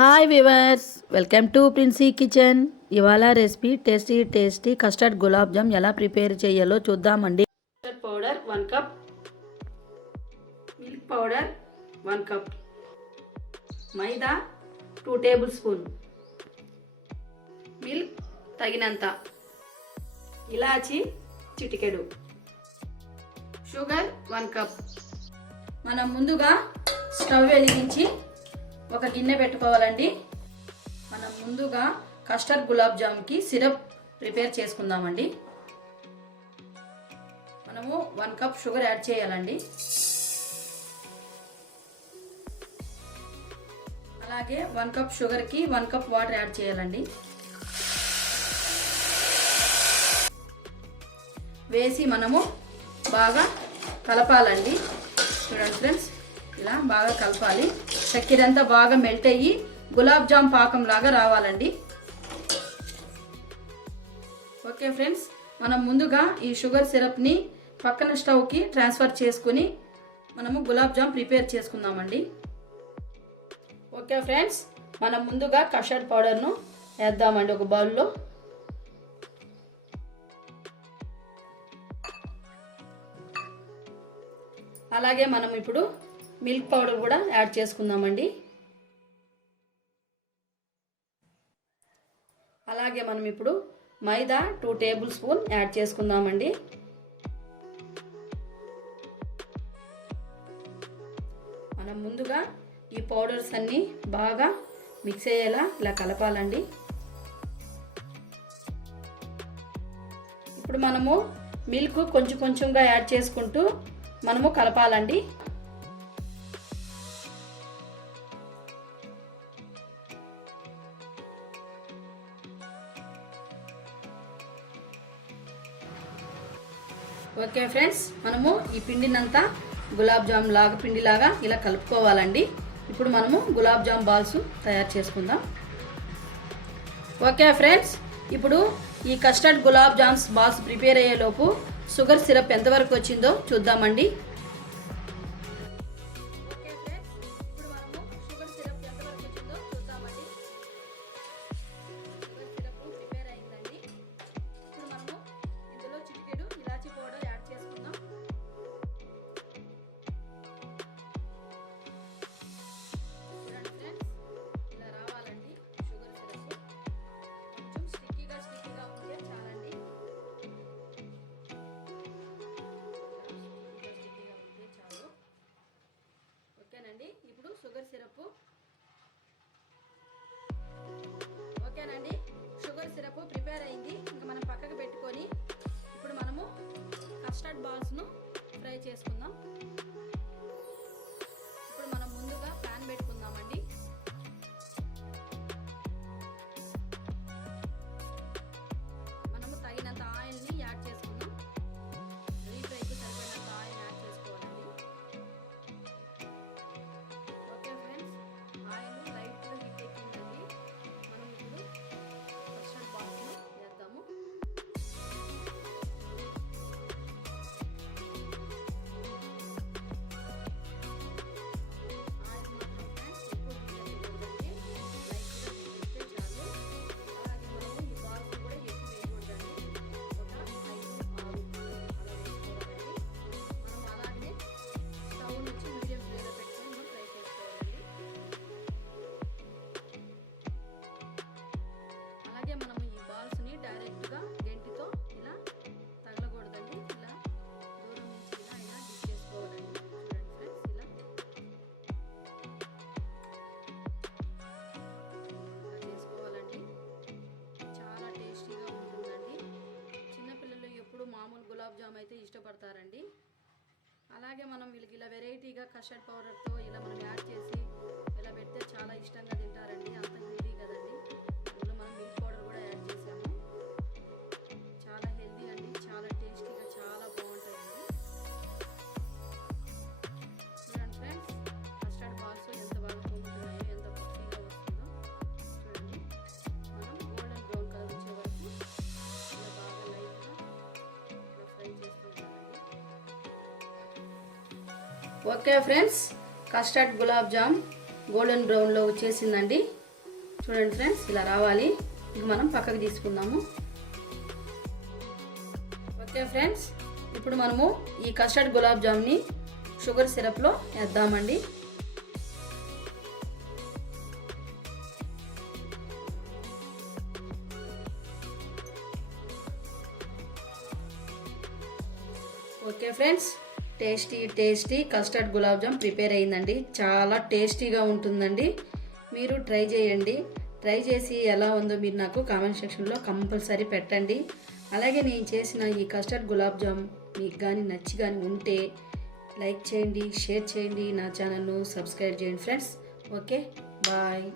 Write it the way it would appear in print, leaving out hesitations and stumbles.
Hi viewers, welcome to Princy kitchen. ఇవాళ recipe tasty custard gulab jam ఎలా prepare చేయాలో చూద్దామండి. Custard powder 1 cup, milk powder 1 cup, maida 2 tablespoon, milk తగినంత, ఇలాచి చిటికెడు, షుగర్ 1 కప్. మనం ముందుగా స్టవ్ వెలిగించి ఒక గిన్నె పెట్టుకోవాలండి. మనం ముందుగా కస్టర్డ్ గులాబ్ జామ్కి సిరప్ ప్రిపేర్ చేసుకుందామండి. మనము 1 కప్ షుగర్ యాడ్ చేయాలండి. అలాగే 1 కప్ షుగర్కి 1 కప్ వాటర్ యాడ్ చేయాలండి. వేసి మనము బాగా కలపాలండి. చూడండి ఫ్రెండ్స్, ఇలా బాగా కలపాలి. చక్కెర అంతా బాగా మెల్ట్ అయ్యి గులాబ్ జామ్ పాకం లాగా రావాలండి. ఓకే ఫ్రెండ్స్, మనం ముందుగా ఈ షుగర్ సిరప్ని పక్కన స్టవ్కి ట్రాన్స్ఫర్ చేసుకుని మనము గులాబ్ జామ్ ప్రిపేర్ చేసుకుందామండి. ఓకే ఫ్రెండ్స్, మనం ముందుగా కస్టర్డ్ పౌడర్ను వేద్దామండి ఒక బౌల్లో. అలాగే మనం ఇప్పుడు మిల్క్ పౌడర్ కూడా యాడ్ చేసుకుందామండి. అలాగే మనం ఇప్పుడు మైదా 2 టేబుల్ స్పూన్ యాడ్ చేసుకుందామండి. మనం ముందుగా ఈ పౌడర్స్ అన్నీ బాగా మిక్స్ అయ్యేలా ఇలా కలపాలండి. ఇప్పుడు మనము మిల్క్ కొంచెంగా యాడ్ చేసుకుంటూ మనము కలపాలండి. ఓకే ఫ్రెండ్స్, మనము ఈ పిండినంతా గులాబ్ జామ్ లాగా పిండిలాగా ఇలా కలుపుకోవాలండి. ఇప్పుడు మనము గులాబ్ జామ్ బాల్స్ తయారు చేసుకుందాం. ఓకే ఫ్రెండ్స్, ఇప్పుడు ఈ custard gulab jams balls prepare అయ్యేలోపు షుగర్ సిరప్ ఎంతవరకు వచ్చిందో చూద్దామండి. ఇప్పుడు షుగర్ సిరప్ ఓకేనండి. షుగర్ సిరప్ ప్రిపేర్ అయింది. ఇంకా మనం పక్కకు పెట్టుకొని ఇప్పుడు మనము కస్టర్డ్ బాల్స్ను ఫ్రై చేసుకుందాం. ఇప్పుడు మనం ముందుగా ప్యాన్ పెట్టుకుందామండి. మనము తగినంత ఆయిల్ని యాడ్ చేసుకుందాం. డీప్ ఫ్రైకి సరిపడినంత ఆయిల్ యాడ్ చేసుకోవాలండి. ఓకే ఫ్రెండ్స్, ఆయిల్ లైట్గా హీట్ ఎక్కిందండి. మనం ఇప్పుడు కస్టర్డ్ బాల్స్ను వేద్దాము. ఆయిల్ మాత్రం ఫ్రెండ్స్ ఎక్కువ హీట్ ఎక్కకూడదండి, లైట్గా హీట్ ఎక్కితే చాలు. అలాగే మనము ఈ బాల్స్ కూడా ఎక్కువ వేయకూడదండి, ఒక 5, 6 అలా వేసుకోవాలండి. మనం అలాగే స్టవ్ నుంచి మీడియం ఫ్లేమ్లో పెట్టుకొని మనం ఫ్రై చేసుకోవాలండి. అలాగే మనము ఈ బాల్స్ని డైరెక్ట్గా గెంటితో ఇలా తగలకూడదండి, ఇలా దూరం నుంచి ఇలా డిప్ చేసుకోవాలండి. చూడండి ఫ్రెండ్స్, ఇలా చేసుకోవాలండి. చాలా టేస్టీగా ఉంటుందండి. చిన్నపిల్లలు ఎప్పుడు మామూలు గులాబ్ జామ్ అయితే ఇష్టపడతారండి. అలాగే మనం వీళ్ళకి ఇలా వెరైటీగా కస్టర్డ్ పౌడర్తో ఇలా మనం యాడ్ చేసి ఇలా పెడితే చాలా ఇష్టంగా తింటారండి. అంత హెల్దీ కదండి. ఇందులో మనం మిల్క్ పౌడర్ కూడా యాడ్ చేసాము. చాలా హెల్దీ అండి, చాలా టేస్టీగా చాలా బాగుంటాయండి. చూడండి ఫ్రెండ్స్, కస్టర్డ్ బాల్స్ ఎంత బాగా పొంగుతున్నాయో, ఎంత పఫీగా వస్తుందో చూడండి. మనం గోల్డెన్ బ్రౌన్ కలర్ వచ్చే వరకు ఇలా బాగా లైట్గా ఇలా ఫ్రై చేసుకుంటామండి. Okay friends, custard gulab jam golden బ్రౌన్లో వచ్చేసిందండి. చూడండి ఫ్రెండ్స్, ఇలా రావాలి. ఇక మనం పక్కకు తీసుకుందాము. ఓకే ఫ్రెండ్స్, ఇప్పుడు మనము ఈ కస్టర్డ్ గులాబ్ జామ్ని షుగర్ సిరప్లో వేద్దామండి. Okay friends, tasty custard gulab jam prepare అయిందండి. చాలా టేస్టీగా ఉంటుందండి. మీరు ట్రై చేయండి. ట్రై చేసి ఎలా ఉందో మీరు నాకు కామెంట్ సెక్షన్లో కంపల్సరీ పెట్టండి. అలాగే నేను చేసిన ఈ కస్టర్డ్ గులాబ్ జామ్ మీకు కానీ నచ్చి కానీ ఉంటే లైక్ చేయండి, షేర్ చేయండి, నా ఛానల్ను సబ్స్క్రైబ్ చేయండి ఫ్రెండ్స్. Okay, bye.